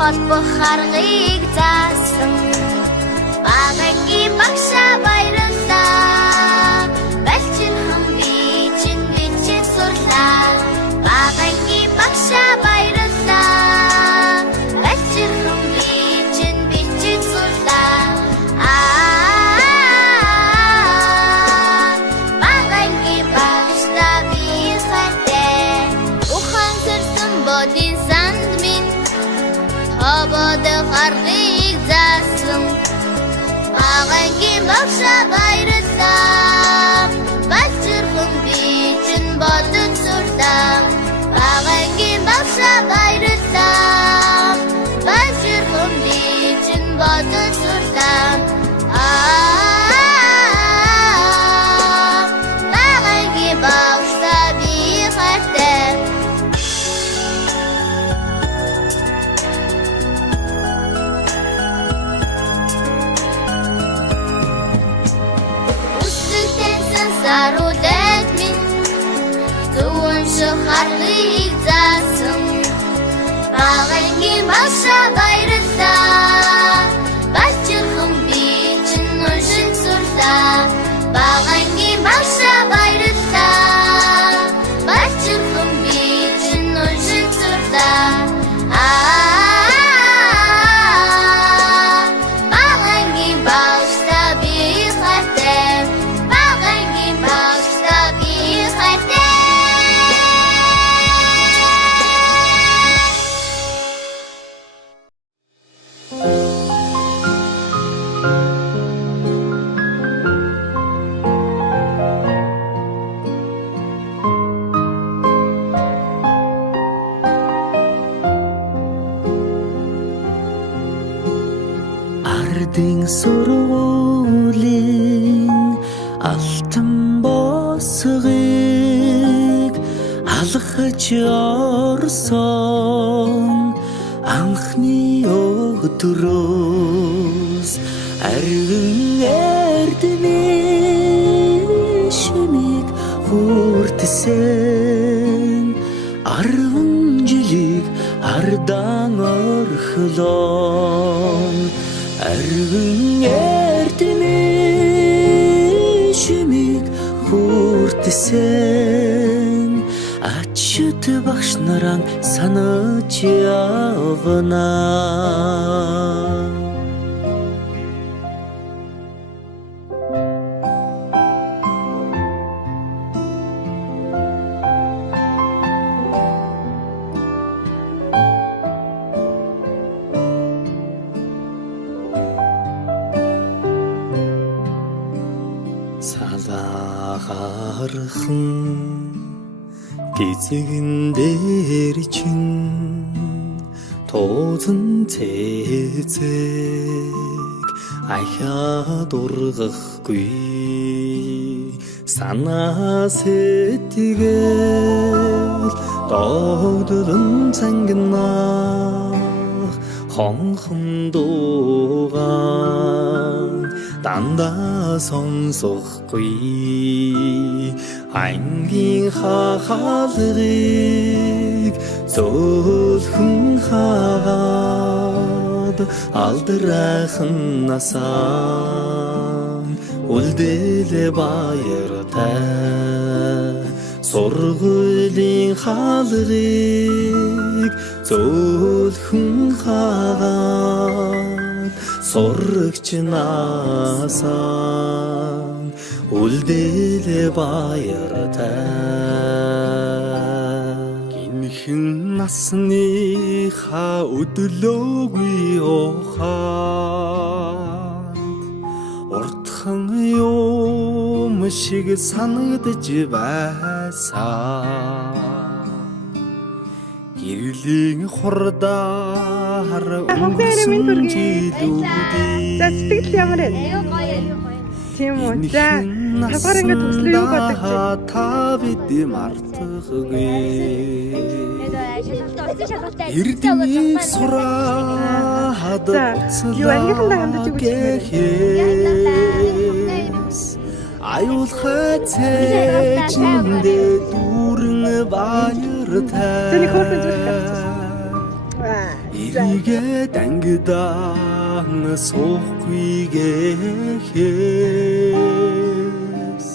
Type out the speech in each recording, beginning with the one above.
холбох аргыг заасан багангийн багшаа баярлалаа балчирхан би чинь бичиж сурлаа багангийн багшаа баярлалаа балчирхан би чинь бичиж сурлаа багангийн багшаа би хайртай ухан сэрсэн бодин санд минь Хободох аргыг заасан багангийн багшаа баярлалаа балчирхан би чинь бодож сурлаа багангийн багшаа баярлалаа балчирхан би чинь бодож сурлаа багангийн багшаа би хайртай Сарулет минь зүүн шахарыг заасан багангийн багшаа баярлалаа балчирхан би чинь уншин сурлаа багангийн багшаа баярлалаа балчирхан би чинь уншин сурлаа багангийн багшаа би хайртай Ардын сургуулийн алтан босгыг алхаж орсон анхны өдрөөс арвин эрдэнэ шимиг хүртсэн 10 жилиг ардан орхлон арвин эрдэнэ шимиг хүртсэн ачт багш наран санаж явна салахархан гизэгэн дээр чинь тоозон цэцэг ахаад ургахгүй санаа сэтгэл догдолн цангинах хонхон дуугаан дандаа сонсохгүй ангийн хахалгыг зөөлхөн хаад алдрайхан насаа үлдээлэ баяртай сургуулийн хаалгыг зөөлхөн хаад сурагч насаа үлдээлэ баяртай гинхэн насныхаа өдлөөгүй ухаанд уртхан юм шиг санагдаж байсан гэрлийн хурдаар өнгөрсөн жилүүдийн За сэтгэл ямар вэ? Тийм үү. За тавгаар ингээд төслөө юу бодож байна? та бид мартахгүй эрдэнэийг сураад юу ангийнхандаа хандаж үгүйс аюулхай цэжиндээ дүүрэн баяртай эргээд ангидаан суухгүйгээс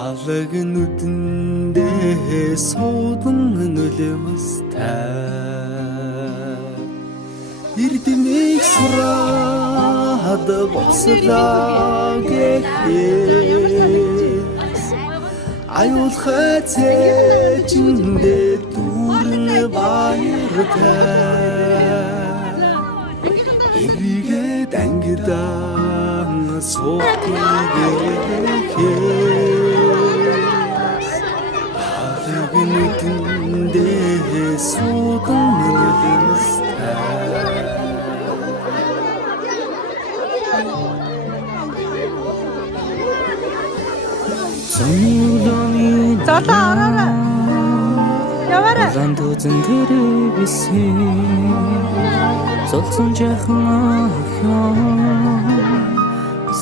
алаг нүдэндээ суудан нөлөөмөстэй эрдэмийг сураад боцлоо гэхээс аюулхай цээжиндээ дүүрэн баяртай эргээд ангидаан суухгүйгээс алаг нүдэндээ суудан нөлөөмөстэй Золоо ороорой. Яваарай. Ландузэн тэрвэсэ золцон жахан охин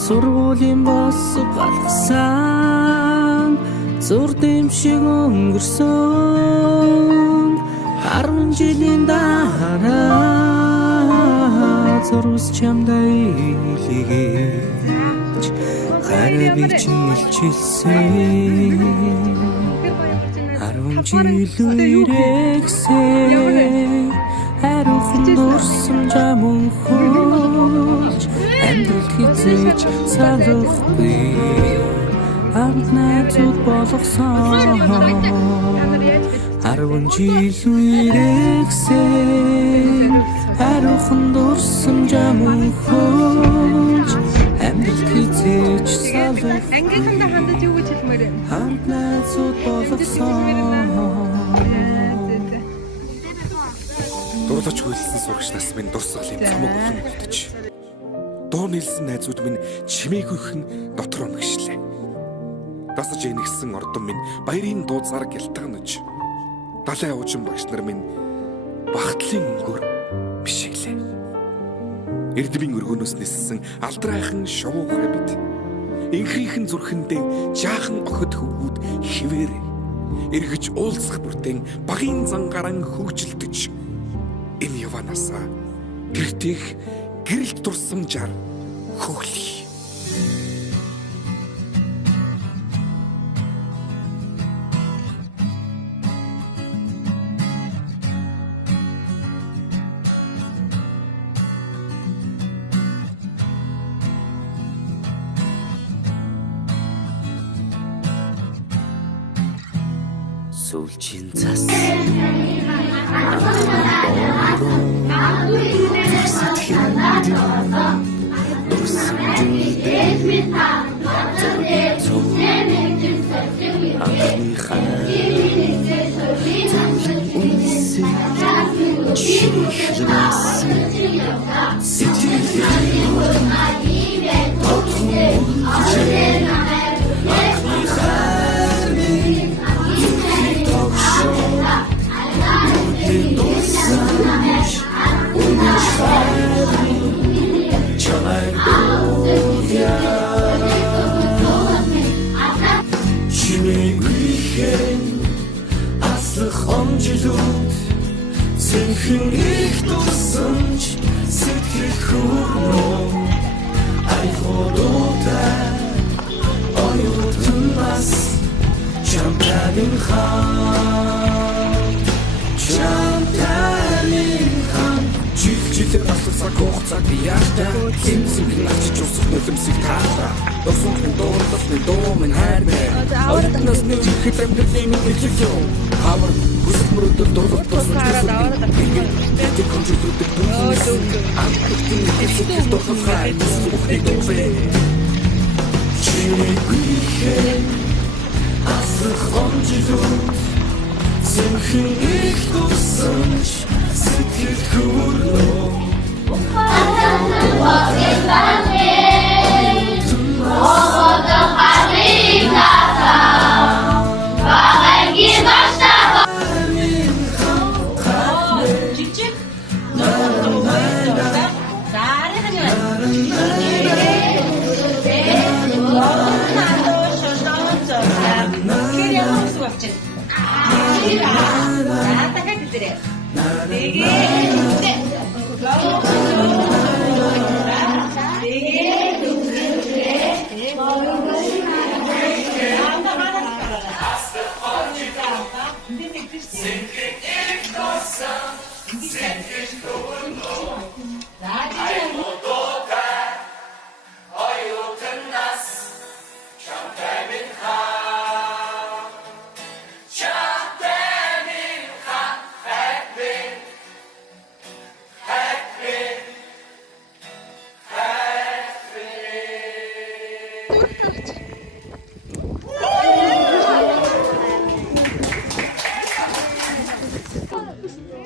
сургуулийн бос галгасан зур дэмшиг өнгөрсөн 10 жилийн дараа зурус чамдаа илгээж хараа би чинэлчилсэн 10 жил үрэгсэн хариухан дурсан жамун хөөж амьдрал хизээж салахгүй амт найзууд болгосон 10 жил үрэгсэн хариухан дурсан жамун хөөж амьдрал хизээж салахгүй Ангийнхандаа хандаж юу гэж хэлмээр вэ? амт найзууд болгосон дурлаж хөлсөн сурагч нас минь дурсгалын цомог болон үлдэж. Дуу нийлсэн найзууд минь чимээгүйхэн дотор өмгшлээ. Дасаж инэгсэн ордон минь баярын дууцаар гялтганаж. Далайн уужин багш нар минь багтлын өнгөөр бишиглээ. Эрдмийн өргөнөөс ниссэн алдрайхан шувуугай бид. Инхийнхэн зүрхэндээ жаахан охид хөвгүүд хിവэр эргэж уулзах бүртэн багийн зангаран хөгжилдөж энэ яванасаа гэртих гэрэлт дурсамжаар хөглөе. сүүлчийн цас Сэнхэн их тусамж сэтгэл хүрнэ айхуудтай оюутан бас чамтарын хан жилээр асуусан хугацааг яахтай зэмсэг авчиж усах нулимсыг таалаа дурсуулын дуурлалны дуу минь хайрмэ оюутнаас нэг ихэд амьдралын минь хэлээ хавар хүсэл мөрөдөл дурлалтаас тэгээд контролёртэй бүхнээс амтны хэсэг дурхахаа бүхнийг дуулээ чимээгүйхэн асрах онжилууд сэнхэн их тусамж сэтгэл хүрнэ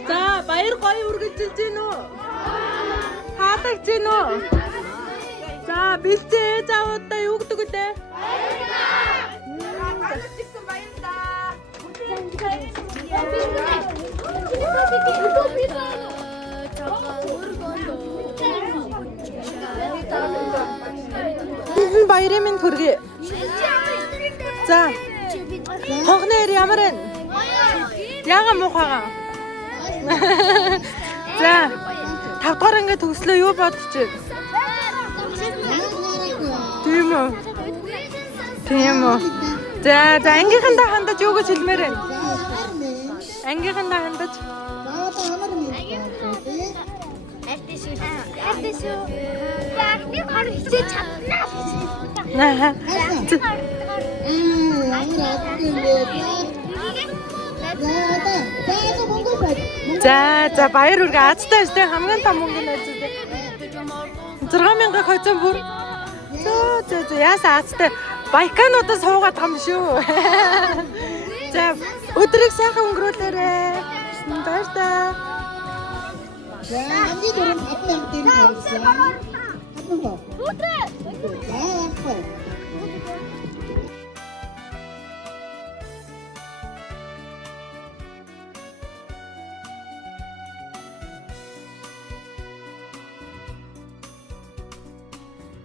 За баяр гоё үргэлжилж гин үү? Хаалгаж гин үү? За бэлтээ заавуудаа юу гэдэг вэ? Баярын минь төргий. За. Хогноор ямар вэ? Яга муухайгаа. За. 5 дугаар ингээ төгслөө юу бодож байна? Тийм үү? Тийм үү? За, ангийнхандаа хандаж юу гэж хэлмээр байна? Ангийнхандаа хандаж. Ардишүү. Яахны хор хичээж чаднаа. За баяр үргээ азтай өстэй хамгийн том мөнгөний ажил. 6000 хойцон бүр. За яасан азтай Байкануудаа суугаад байгаа юм шүү. За өдрийг сайхан өнгөрүүлээрэй. Баярлалаа. За хамгийн дөрөв 5,000 төгрөг. Хатан гоо. Өдрөө. За яахгүй.